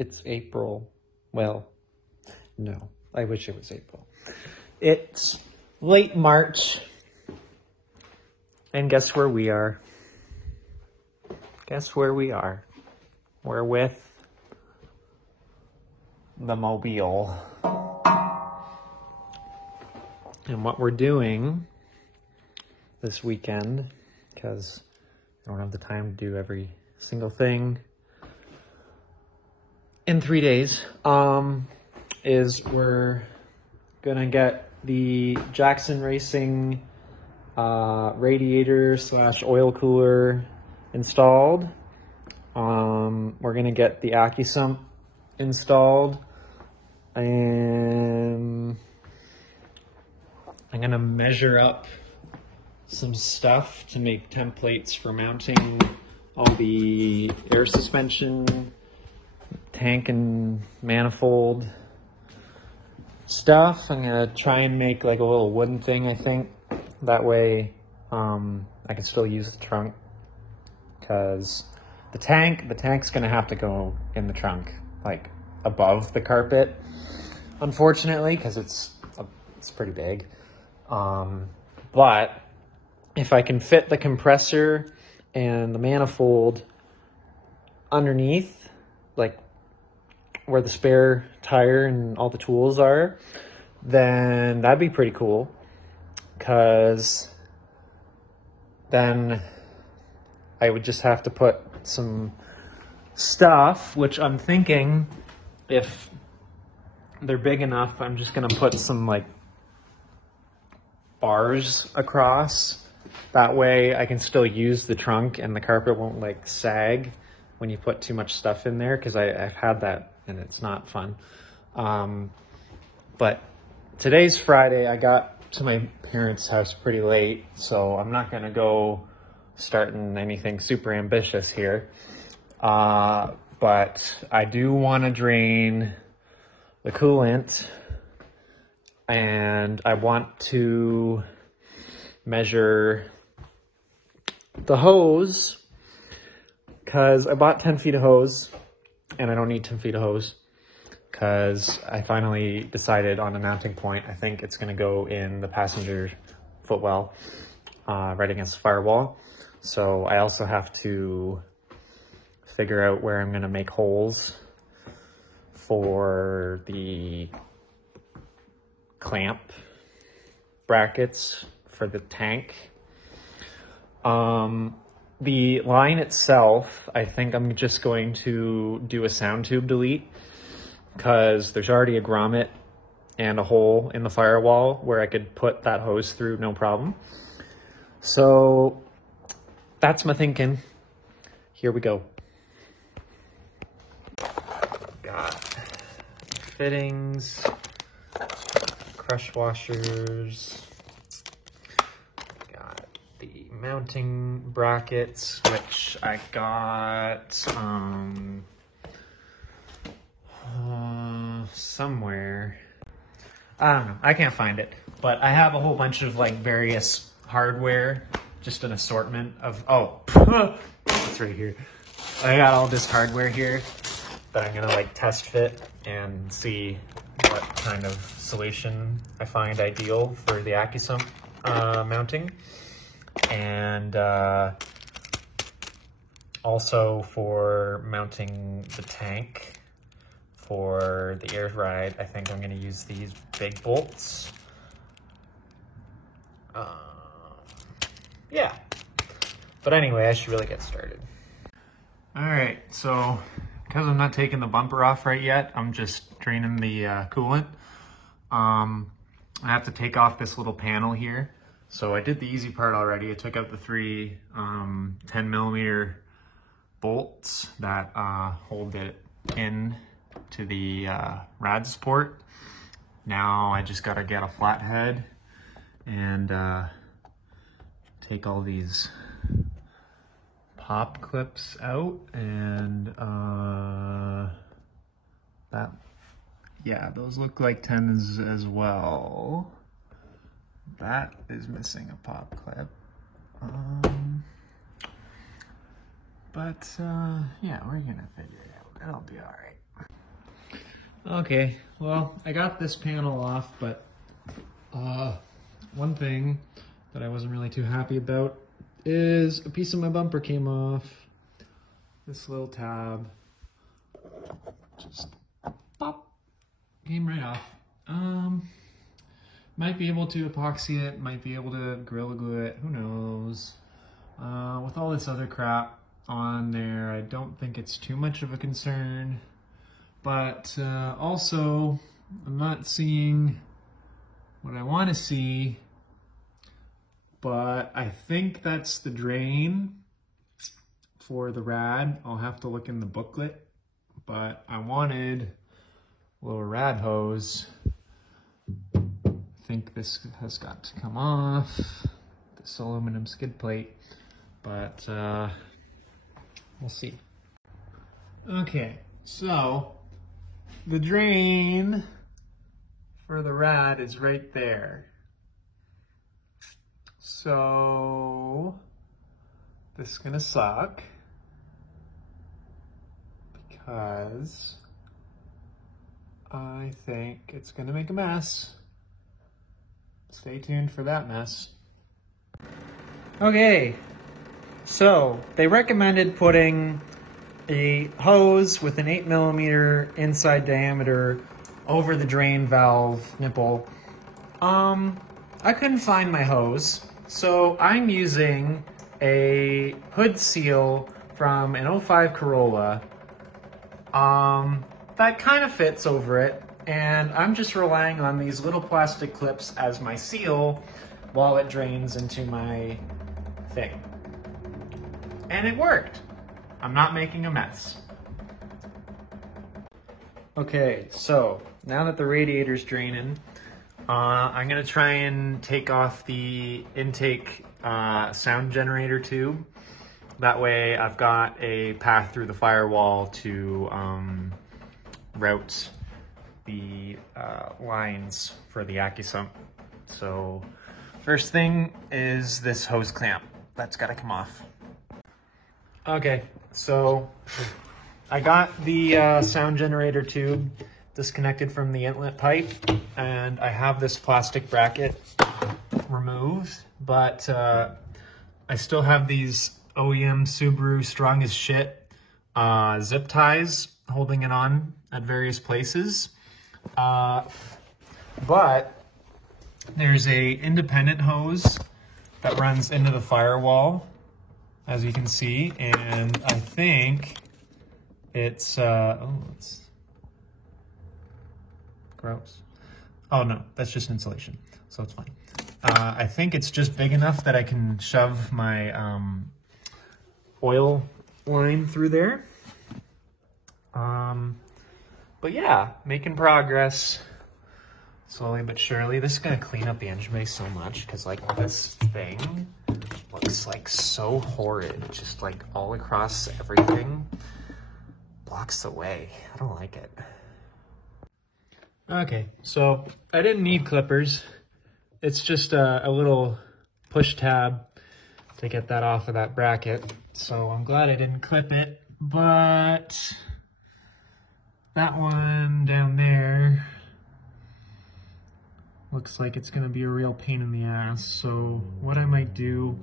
It's April. Well, no, I wish it was April. It's late March. And guess where we are? Guess where we are? We're with the Mobile. And what we're doing this weekend, because I don't have the time to do every single thing in 3 days, is we're gonna get the Jackson Racing radiator / oil cooler installed. We're gonna get the AccuSump installed, and I'm gonna measure up some stuff to make templates for mounting all the air suspension, tank and manifold stuff. I'm gonna try and make like a little wooden thing, I think. That way I can still use the trunk, because the tank's gonna have to go in the trunk, like above the carpet, unfortunately, because it's pretty big. But if I can fit the compressor and the manifold underneath, like where the spare tire and all the tools are, then that'd be pretty cool, because then I would just have to put some stuff, which I'm thinking if they're big enough, I'm just gonna put some like bars across. That way I can still use the trunk and the carpet won't like sag when you put too much stuff in there, because I've had that and it's not fun. But today's Friday. I got to my parents' house pretty late, so I'm not gonna go starting anything super ambitious here. But I do want to drain the coolant, and I want to measure the hose, because I bought 10 feet of hose and I don't need 10 feet of hose, because I finally decided on a mounting point. I think it's going to go in the passenger footwell, right against the firewall. So I also have to figure out where I'm going to make holes for the clamp brackets for the tank. The line itself, I think I'm just going to do a sound tube delete, because there's already a grommet and a hole in the firewall where I could put that hose through, no problem. So that's my thinking. Here we go. Got fittings, crush washers, got the mounting brackets, which I got somewhere. I don't know, I can't find it, but I have a whole bunch of like various hardware, just an assortment of, oh, it's right here. I got all this hardware here that I'm gonna like test fit and see what kind of solution I find ideal for the AccuSump mounting, and also for mounting the tank for the air ride. I think I'm gonna use these big bolts. Yeah, but anyway, I should really get started. All right, so because I'm not taking the bumper off right yet, I'm just draining the coolant. I have to take off this little panel here. So I did the easy part already. I took out the three 10mm bolts that hold it in to the rad support. Now I just gotta get a flathead and take all these pop clips out, and that, yeah, those look like 10s as well. That is missing a pop clip. But yeah, we're gonna figure it out. It'll be all right. Okay, well, I got this panel off, but one thing that I wasn't really too happy about is a piece of my bumper came off. This little tab just pop, came right off. Might be able to epoxy it, might be able to Gorilla Glue it, who knows. With all this other crap on there, I don't think it's too much of a concern. But also, I'm not seeing what I want to see, but I think that's the drain for the rad. I'll have to look in the booklet, but I wanted a little rad hose. I think this has got to come off, this aluminum skid plate, but we'll see. Okay, so the drain for the rad is right there. So this is gonna suck because I think it's gonna make a mess. Stay tuned for that mess. Okay, so they recommended putting a hose with an 8mm inside diameter over the drain valve nipple. I couldn't find my hose, so I'm using a hood seal from an 05 Corolla. That kind of fits over it, and I'm just relying on these little plastic clips as my seal while it drains into my thing. And it worked. I'm not making a mess. Okay, so now that the radiator's draining, I'm gonna try and take off the intake sound generator tube. That way I've got a path through the firewall to route the lines for the AccuSump. So first thing is this hose clamp. That's gotta come off. Okay, so I got the sound generator tube disconnected from the inlet pipe, and I have this plastic bracket removed, but I still have these OEM Subaru strong as shit zip ties holding it on at various places. But there's a independent hose that runs into the firewall, as you can see, and I think it's, oh, it's gross. Oh no, that's just insulation, so it's fine. I think it's just big enough that I can shove my oil line through there. But yeah, making progress. Slowly but surely. This is gonna clean up the engine bay so much, because like this thing looks like so horrid, just like all across everything. Blocks the way. I don't like it. Okay, so I didn't need clippers. It's just a little push tab to get that off of that bracket. So I'm glad I didn't clip it, but that one down there looks like it's gonna be a real pain in the ass. So what I might do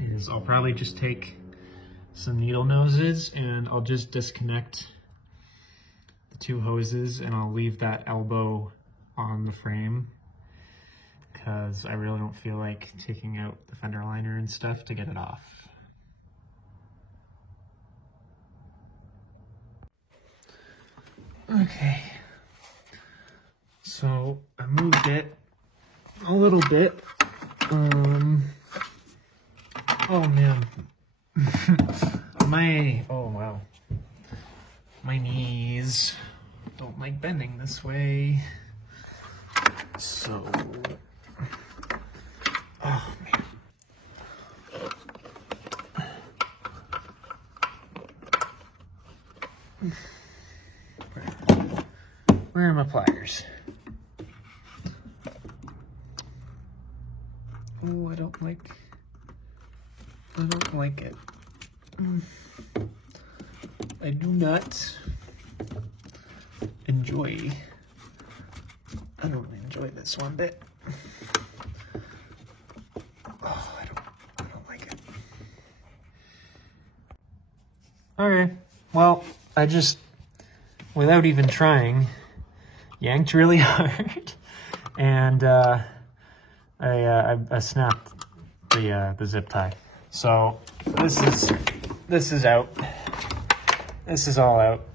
is I'll probably just take some needle noses and I'll just disconnect the two hoses and I'll leave that elbow on the frame, because I really don't feel like taking out the fender liner and stuff to get it off. Okay, so I moved it a little bit. Oh man, oh wow, my knees don't like bending this way. So, oh man. Where are my pliers? Oh, I don't like it. I do enjoy this one bit. Oh, I don't like it. Okay, well, I just, without even trying, yanked really hard, and I snapped the zip tie. So this is out. This is all out.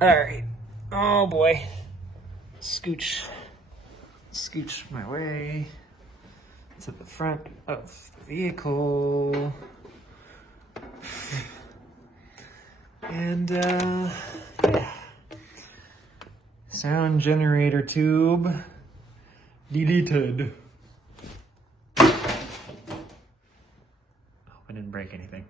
All right. Oh boy. Scooch my way to the front of the vehicle. And yeah. Sound generator tube deleted. Hope I didn't break anything.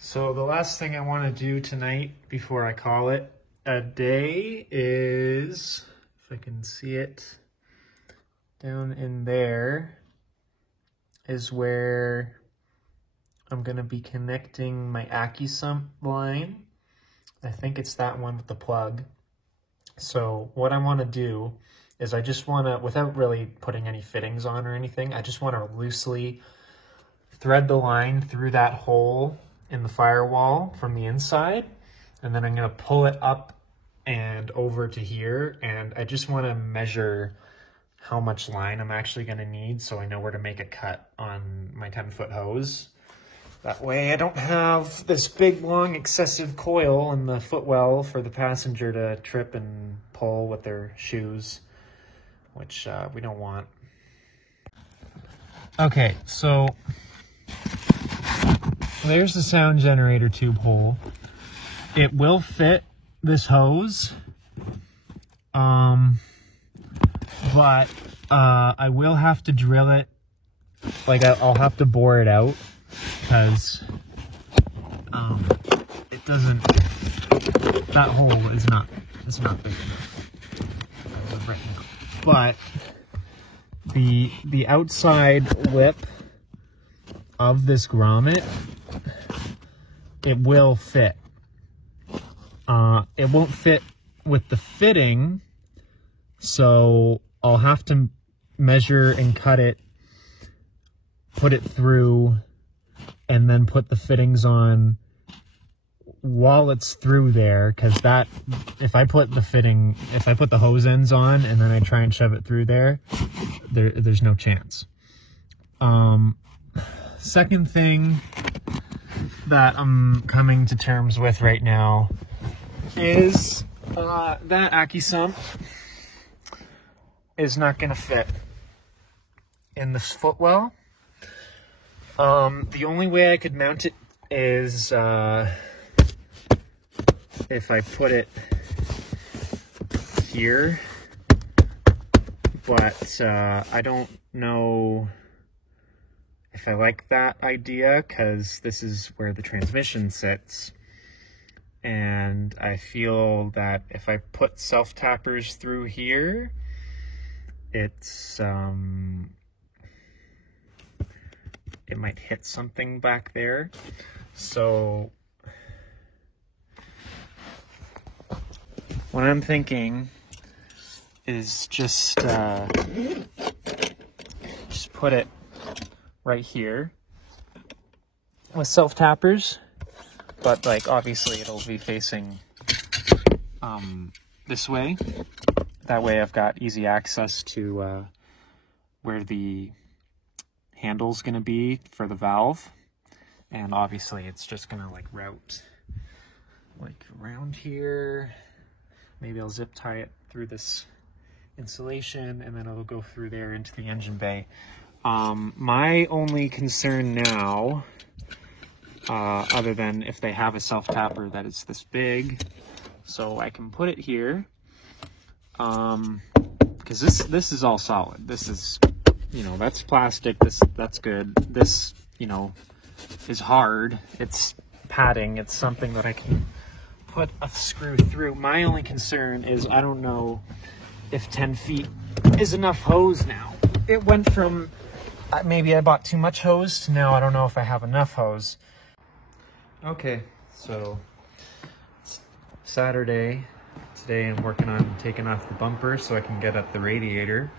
So the last thing I want to do tonight before I call it a day is, if I can see it, down in there is where I'm going to be connecting my AccuSump line. I think it's that one with the plug. So what I want to do is I just want to, without really putting any fittings on or anything, I just want to loosely thread the line through that hole in the firewall from the inside, and then I'm going to pull it up and over to here, and I just want to measure how much line I'm actually going to need so I know where to make a cut on my 10-foot hose. That way I don't have this big long excessive coil in the footwell for the passenger to trip and pull with their shoes, which we don't want. Okay, so there's the sound generator tube hole. It will fit this hose, but I will have to drill it. Like I'll have to bore it out because it doesn't. That hole is not big enough as of right now. But the outside lip of this grommet, it will fit. It won't fit with the fitting, so I'll have to measure and cut it, put it through, and then put the fittings on while it's through there, because that, if I put the hose ends on and then I try and shove it through there's no chance. Second thing that I'm coming to terms with right now is that AccuSump is not going to fit in this footwell. The only way I could mount it is if I put it here, but I don't know if I like that idea, because this is where the transmission sits, and I feel that if I put self-tappers through here, it's it might hit something back there. So what I'm thinking is just put it right here with self-tappers, but like obviously it'll be facing this way. That way I've got easy access to where the handle's gonna be for the valve, and obviously it's just gonna like route like around here. Maybe I'll zip tie it through this insulation, and then it'll go through there into the engine bay. My only concern now, other than if they have a self-tapper that is this big, so I can put it here, because this is all solid. This is, you know, that's plastic, that's good. This, you know, is hard. It's padding. It's something that I can put a screw through. My only concern is I don't know if 10 feet is enough hose now. It went from maybe I bought too much hose to now I don't know if I have enough hose. Okay, so Saturday. Today I'm working on taking off the bumper so I can get at the radiator.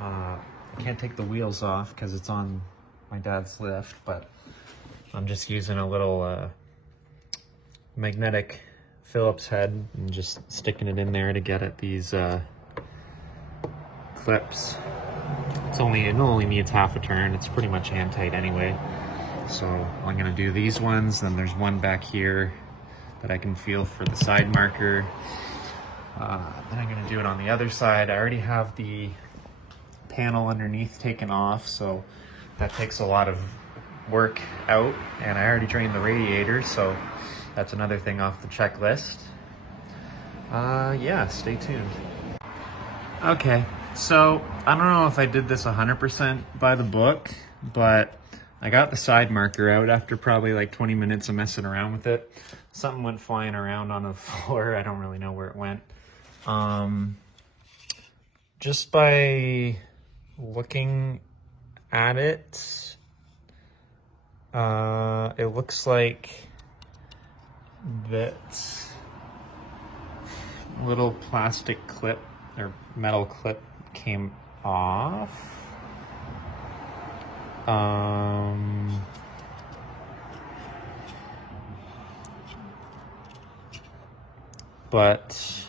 I can't take the wheels off because it's on my dad's lift, but I'm just using a little magnetic Phillips head and just sticking it in there to get at these clips. It only needs half a turn. It's pretty much hand tight anyway. So I'm gonna do these ones, then there's one back here that I can feel for the side marker. Then I'm gonna do it on the other side. I already have the panel underneath taken off, so that takes a lot of work out, and I already drained the radiator, so that's another thing off the checklist. Yeah, stay tuned. Okay, so I don't know if I did this 100% by the book, but I got the side marker out after probably like 20 minutes of messing around with it. Something went flying around on the floor. I don't really know where it went. Just by looking at it, it looks like that little plastic clip or metal clip came off. But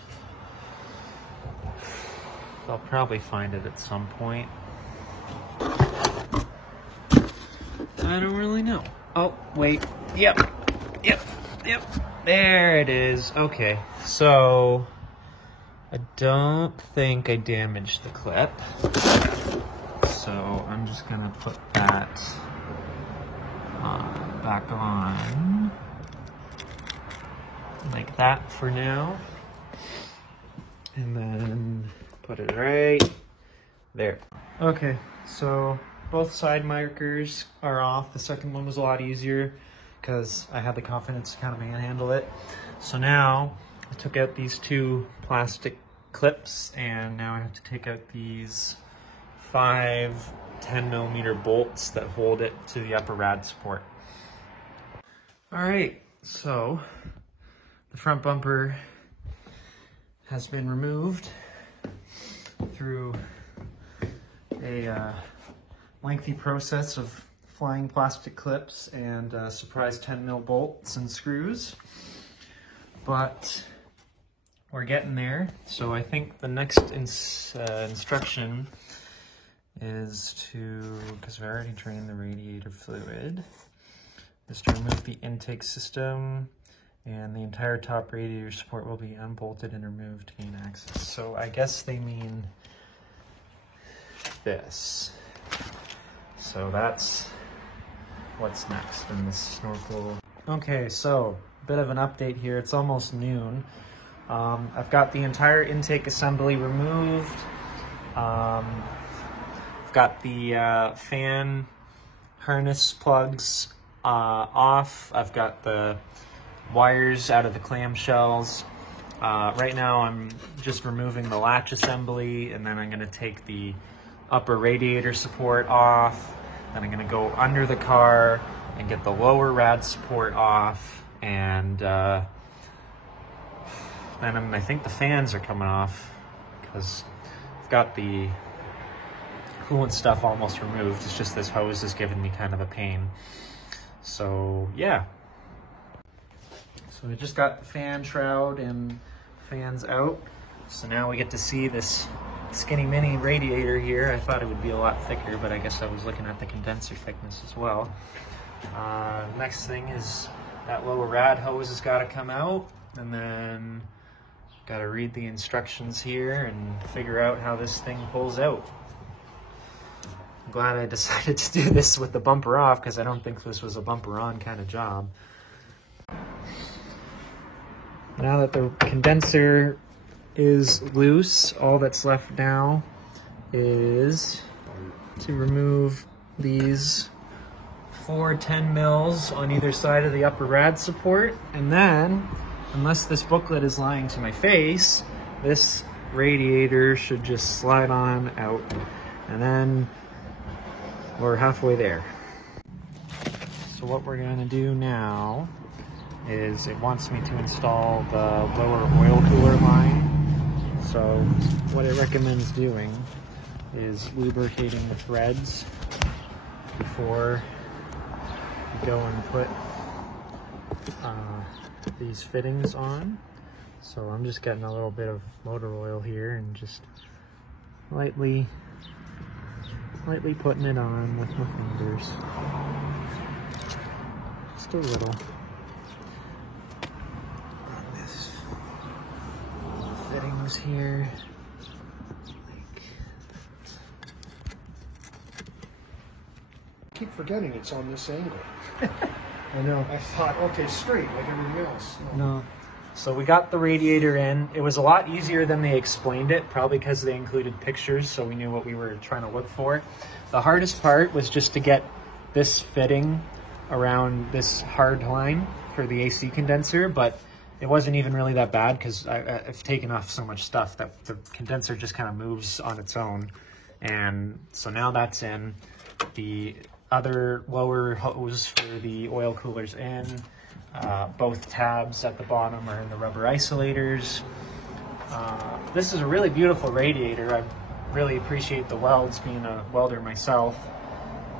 I'll probably find it at some point. I don't really know. Oh, wait. Yep. There it is. Okay, so I don't think I damaged the clip. So I'm just gonna put that back on like that for now. And then put it right there. Okay, so both side markers are off. The second one was a lot easier because I had the confidence to kind of manhandle it. So now I took out these two plastic clips, and now I have to take out these 5 10mm bolts that hold it to the upper rad support. All right, so the front bumper has been removed through a lengthy process of flying plastic clips and surprise 10mm bolts and screws, but we're getting there. So I think the next instruction is to, because I've already drained the radiator fluid, is to remove the intake system, and the entire top radiator support will be unbolted and removed to gain access. So I guess they mean this. So that's what's next in this snorkel. Okay, so a bit of an update here. It's almost noon. I've got the entire intake assembly removed. I've got the fan harness plugs off. I've got the wires out of the clamshells. Right now I'm just removing the latch assembly, and then I'm going to take the upper radiator support off. Then I'm going to go under the car and get the lower rad support off, and then I think the fans are coming off because I've got the coolant stuff almost removed. It's just this hose is giving me kind of a pain. So yeah. So we just got the fan shroud and fans out. So now we get to see this skinny mini radiator here. I thought it would be a lot thicker, but I guess I was looking at the condenser thickness as well. Next thing is that lower rad hose has got to come out, and then got to read the instructions here and figure out how this thing pulls out. I'm glad I decided to do this with the bumper off, because I don't think this was a bumper on kind of job. Now that the condenser is loose, all that's left now is to remove these 4 10mm on either side of the upper rad support, and then, unless this booklet is lying to my face, this radiator should just slide on out, and then we're halfway there. So what we're going to do now is it wants me to install the lower oil cooler line. So what it recommends doing is lubricating the threads before you go and put these fittings on. So I'm just getting a little bit of motor oil here and just lightly putting it on with my fingers. Just a little. On this fittings here. I keep forgetting it's on this angle. I know. I thought, okay, straight like everything else. No. So we got the radiator in. It was a lot easier than they explained it, probably because they included pictures, so we knew what we were trying to look for. The hardest part was just to get this fitting around this hard line for the AC condenser, but it wasn't even really that bad because I've taken off so much stuff that the condenser just kind of moves on its own. And so now that's in. The other lower hose for the oil coolers in. Both tabs at the bottom are in the rubber isolators. This is a really beautiful radiator. I really appreciate the welds, being a welder myself.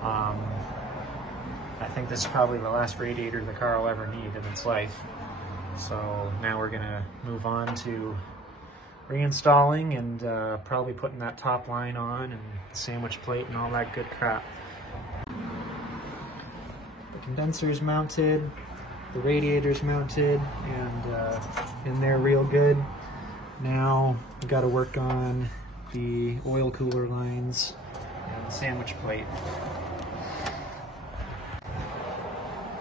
I think this is probably the last radiator the car will ever need in its life. So now we're gonna move on to reinstalling and probably putting that top line on and the sandwich plate and all that good crap. The condenser's mounted. The radiator's mounted and in there real good. Now we got to work on the oil cooler lines and the sandwich plate.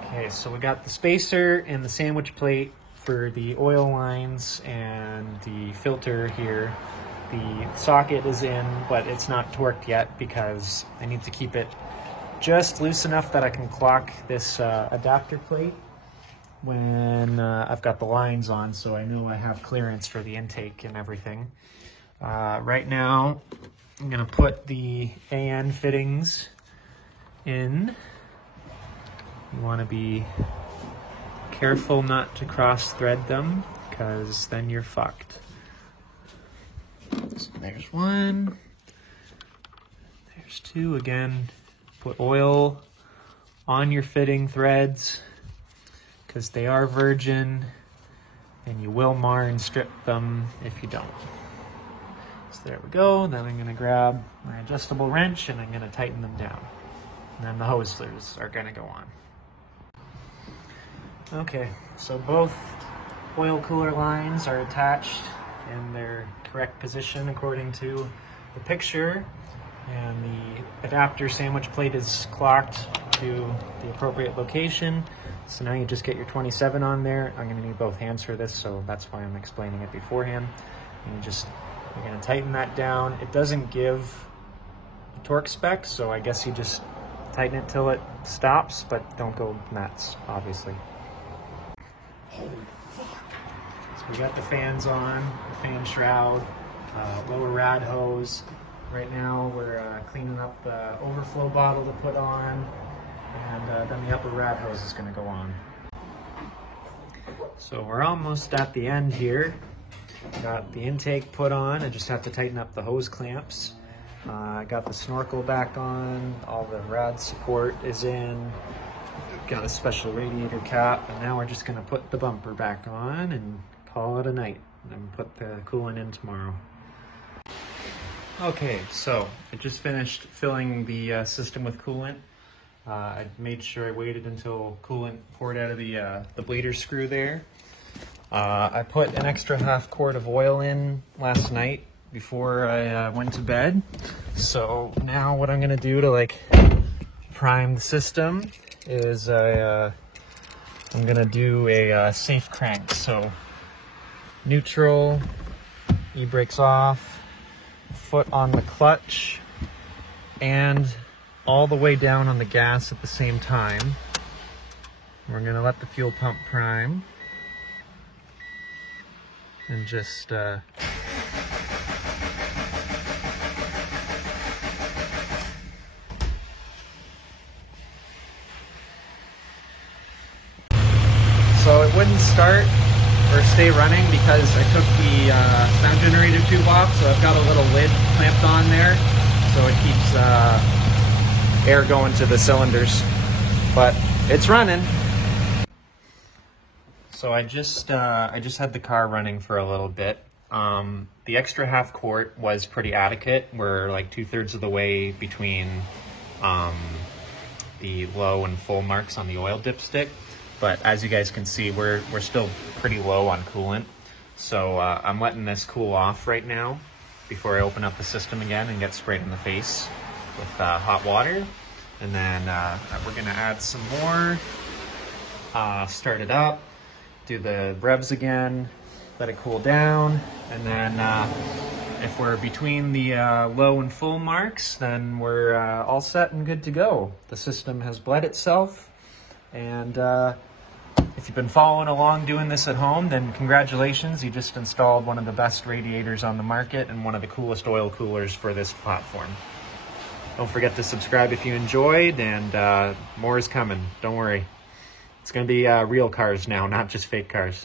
Okay, so we got the spacer and the sandwich plate for the oil lines and the filter here. The socket is in, but it's not torqued yet because I need to keep it just loose enough that I can clock this adapter plate when I've got the lines on, so I know I have clearance for the intake and everything. Right now, I'm gonna put the AN fittings in. You wanna be careful not to cross thread them, because then you're fucked. So there's one, there's two again. Put oil on your fitting threads, because they are virgin and you will mar and strip them if you don't. So there we go. Then I'm going to grab my adjustable wrench and I'm going to tighten them down. And then the hosers are going to go on. Okay, so both oil cooler lines are attached in their correct position according to the picture. And the adapter sandwich plate is clocked to the appropriate location. So now you just get your 27 on there. I'm gonna need both hands for this, so that's why I'm explaining it beforehand. And you're gonna tighten that down. It doesn't give a torque spec, so I guess you just tighten it till it stops, but don't go nuts, obviously. Holy fuck. So we got the fans on, the fan shroud, lower rad hose. Right now we're cleaning up the overflow bottle to put on, and then the upper rad hose is going to go on. So we're almost at the end here. Got the intake put on. I just have to tighten up the hose clamps. I got the snorkel back on. All the rad support is in. Got a special radiator cap, and now we're just going to put the bumper back on and call it a night. And put the coolant in tomorrow. Okay, so I just finished filling the system with coolant. I made sure I waited until coolant poured out of the bleeder screw there. I put an extra half quart of oil in last night before I went to bed. So now what I'm gonna do to prime the system is I'm gonna do a safe crank. So neutral, e-brakes off, foot on the clutch, and all the way down on the gas at the same time. We're gonna let the fuel pump prime and just so it wouldn't start or stay running because I took the sound generator tube off, so I've got a little lid clamped on there, so it keeps air going to the cylinders. But it's running. So I just had the car running for a little bit. The extra half quart was pretty adequate. We're like 2/3 of the way between the low and full marks on the oil dipstick. But as you guys can see, we're still pretty low on coolant. So I'm letting this cool off right now before I open up the system again and get sprayed in the face with hot water. And then we're gonna add some more, start it up, do the revs again, let it cool down, and then if we're between the low and full marks, then we're all set and good to go. The system has bled itself, and if you've been following along doing this at home, then congratulations, you just installed one of the best radiators on the market and one of the coolest oil coolers for this platform. Don't forget to subscribe if you enjoyed, and more is coming, don't worry. It's gonna be real cars now, not just fake cars.